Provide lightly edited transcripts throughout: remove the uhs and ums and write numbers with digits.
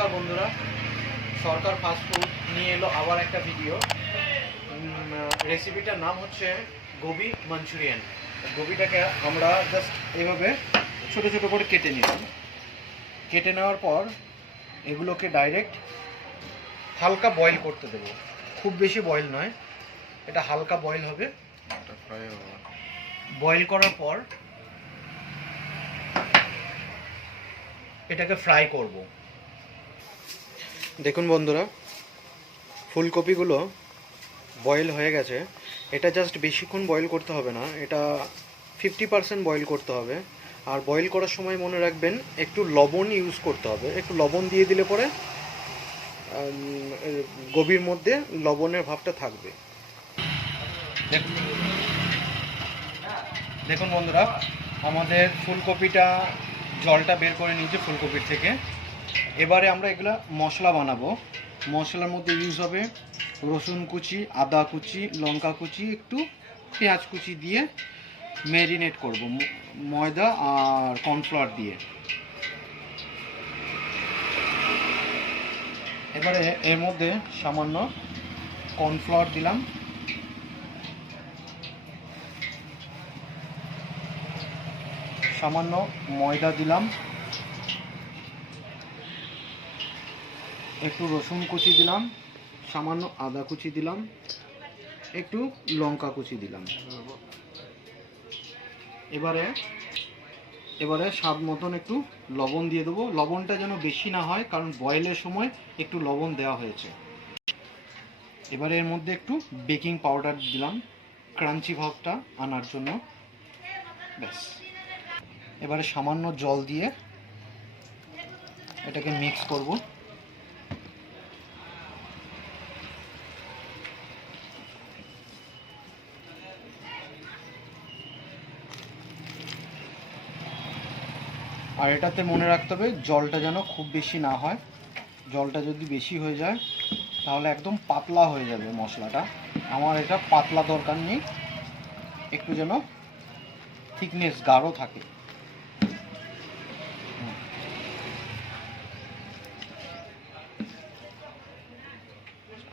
নমস্কার বন্ধুরা, সরকার ফাস্টফুড নিয়ে এলো আবার একটা ভিডিও। রেসিপিটার নাম হচ্ছে গোবি মাঞ্চুরিয়ান। গোবিটাকে আমরা জাস্ট এভাবে ছোট ছোট করে কেটে নিলাম। কেটে নেওয়ার পর এগুলোকে ডাইরেক্ট হালকা বয়েল করতে দেবো, খুব বেশি বয়েল নয়, এটা হালকা বয়েল হবে। বয়েল করার পর এটাকে ফ্রাই করব। দেখুন বন্ধুরা, ফুলকপিগুলো বয়েল হয়ে গেছে। এটা জাস্ট বেশিক্ষণ বয়েল করতে হবে না, এটা 50% বয়েল করতে হবে। আর বয়েল করার সময় মনে রাখবেন একটু লবণ ইউজ করতে হবে। একটু লবণ দিয়ে দিলে পরে গোবির মধ্যে লবণের ভাবটা থাকবে। দেখুন বন্ধুরা, আমাদের ফুলকপিটা জলটা বের করে নিয়েছে ফুলকপির থেকে। এবারে আমরা এগুলো মশলা বানাবো। মশলার মধ্যে ইউজ হবে রসুন কুচি, আদা কুচি, লঙ্কা কুচি, একটু পেঁয়াজ কুচি দিয়ে ম্যারিনেট করব ময়দা আর কর্নফ্লাওয়ার দিয়ে। এবারে এর মধ্যে সামান্য কর্নফ্লাওয়ার দিলাম, সামান্য ময়দা দিলাম, একটু রসুন কুচি দিলাম, সামান্য আদা কুচি দিলাম, একটু লঙ্কা কুচি দিলাম। এবারে স্বাদ মতন একটু লবণ দিয়ে দেবো। লবণটা যেন বেশি না হয়, কারণ বয়েলের সময় একটু লবণ দেওয়া হয়েছে। এবারে এর মধ্যে একটু বেকিং পাউডার দিলাম ক্রাঞ্চি ভাবটা আনার জন্য। ব্যাস, এবারে সামান্য জল দিয়ে এটাকে মিক্স করব। আর এটাতে মনে রাখতে হবে জলটা যেন খুব বেশি না হয়। জলটা যদি বেশি হয়ে যায় তাহলে একদম পাতলা হয়ে যাবে মশলাটা। আমার এটা পাতলা দরকার নেই, একটু যেন থিকনেস গাঢ় থাকে।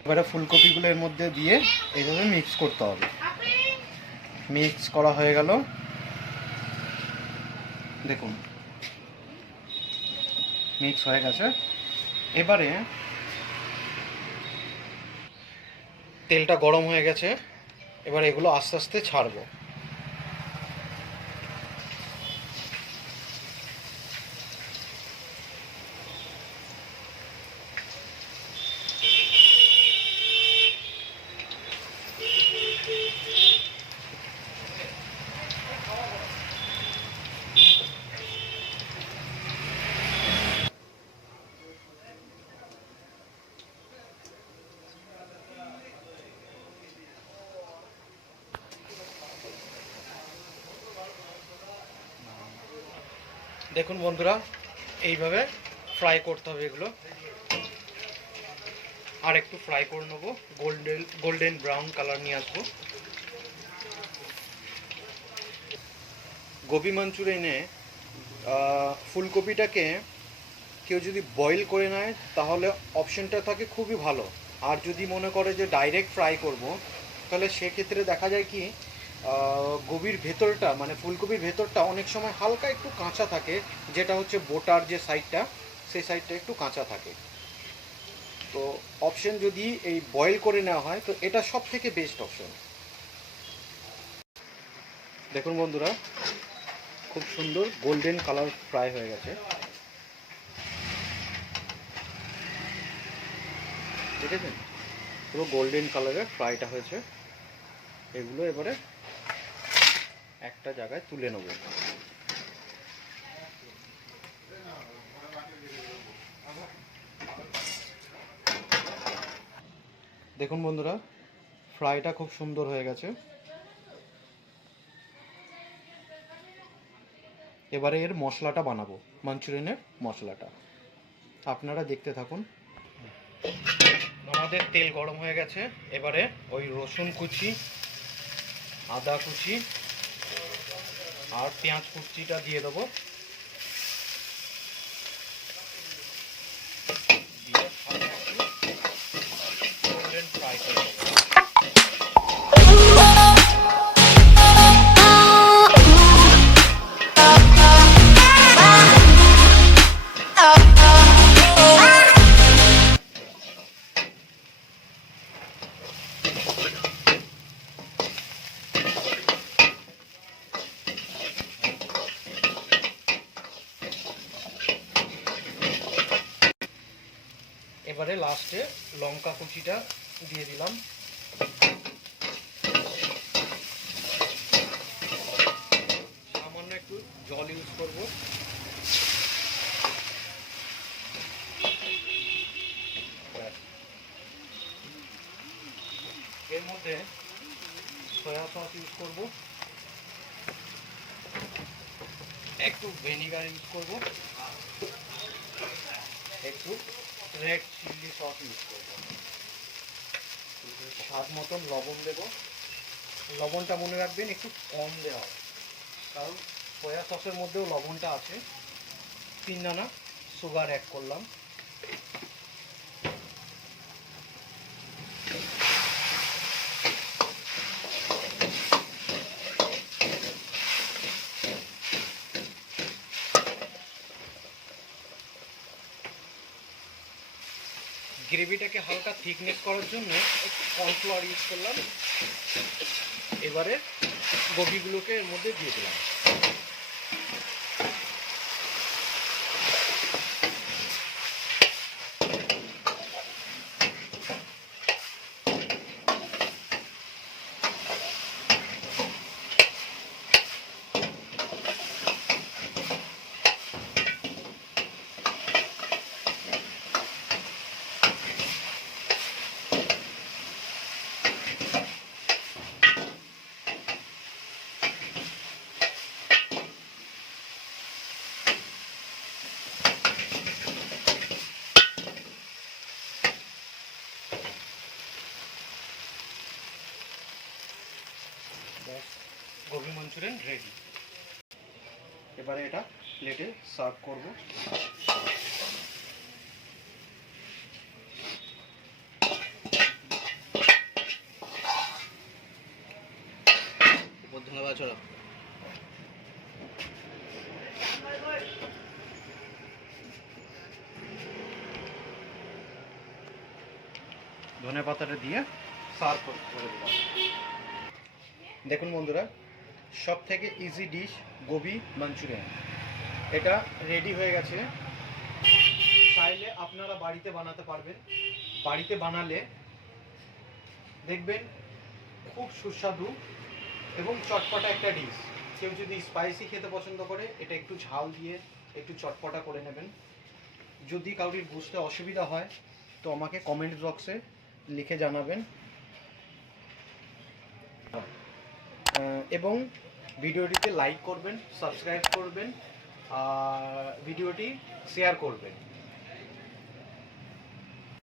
এবারে ফুলকপিগুলো এর মধ্যে দিয়ে এইভাবে মিক্স করতে হবে। মিক্স করা হয়ে গেল, দেখুন মিক্স হয়ে গেছে। এবারে তেলটা গরম হয়ে গেছে, এবার এগুলো আস্তে আস্তে ছাড়বো। দেখুন বন্ধুরা, এইভাবে ফ্রাই করতে হবে এগুলো। আর একটু ফ্রাই করে নেবো, গোল্ডেন ব্রাউন কালার নিয়ে আসবো। গোবি মাঞ্চুরিয়ানে ফুলকপিটাকে কেউ যদি বয়েল করে নেয় তাহলে অপশনটা থাকে খুবই ভালো। আর যদি মনে করে যে ডাইরেক্ট ফ্রাই করব, তাহলে সেক্ষেত্রে দেখা যায় কি গোবির ভেতরটা মানে ফুলকপির ভেতরটা অনেক সময় হালকা একটু কাঁচা থাকে, যেটা হচ্ছে বোটার যে সাইডটা, সেই সাইডটা একটু কাঁচা থাকে। তো অপশন যদি এই বয়েল করে নেওয়া হয় তো এটা সব থেকে বেস্ট অপশন। দেখুন বন্ধুরা, খুব সুন্দর গোল্ডেন কালার ফ্রাই হয়ে গেছে, দেখেছেন? পুরো গোল্ডেন কালারের ফ্রাইটা হয়েছে। এগুলো এবারে একটা জায়গায় তুলে নেব। দেখুন বন্ধুরা, ফ্রাইটা খুব সুন্দর হয়ে গেছে। এবারে এর মশলাটা বানাবো, মাঞ্চুরিয়ানের মশলাটা। আপনারা দেখতে থাকুন। আমাদের তেল গরম হয়ে গেছে, এবারে ওই রসুন কুচি, আদা কুচি আর পেঁয়াজ কুচিটা দিয়ে দেবো। এবারে লাস্টে লঙ্কা কুচিটা দিয়ে দিলাম। সামান্য একটু জল ইউজ করব। এর মধ্যে সয়া সস ইউজ করব, একটু ভিনেগার ইউজ করব, একটু রেড চিলি সস ইউজ করব, স্বাদ মতন লবণ দেব। লবণটা মনে রাখবেন একটু কম দেওয়া হয়, কারণ সয়া সসের মধ্যেও লবণটা আছে। 3 দানা সুগার অ্যাড করলাম। গ্রেভিটাকে হালকা থিকনেস করার জন্য একটু কর্নফ্লাওয়ার ইউজ করলাম। এবারে গোবিগুলোকে এর মধ্যে দিয়ে দিলাম। Gobi Manchurian ready. এবারে এটা প্লেটে সার্ভ করব। ধন্যবাদ। ধনে পাতাটা দিয়ে সার্ভ করে দিলাম। দেখুন বন্ধুরা, সব থেকে ইজি ডিশ গোবি মাঞ্চুরিয়ান এটা রেডি হয়ে গেছে। চাইলে আপনারা বাড়িতে বানাতে পারবেন। বাড়িতে বানালে দেখবেন খুব সুস্বাদু এবং চটপটা একটা ডিশ। কেউ যদি স্পাইসি খেতে পছন্দ করে, এটা একটু ঝাল দিয়ে একটু চটপটা করে নেবেন। যদি কাউরির বুঝতে অসুবিধা হয় তো আমাকে কমেন্ট বক্সে লিখে জানাবেন, এবং ভিডিওটিতে লাইক করবেন, সাবস্ক্রাইব করবেন, আর ভিডিওটি শেয়ার করবেন।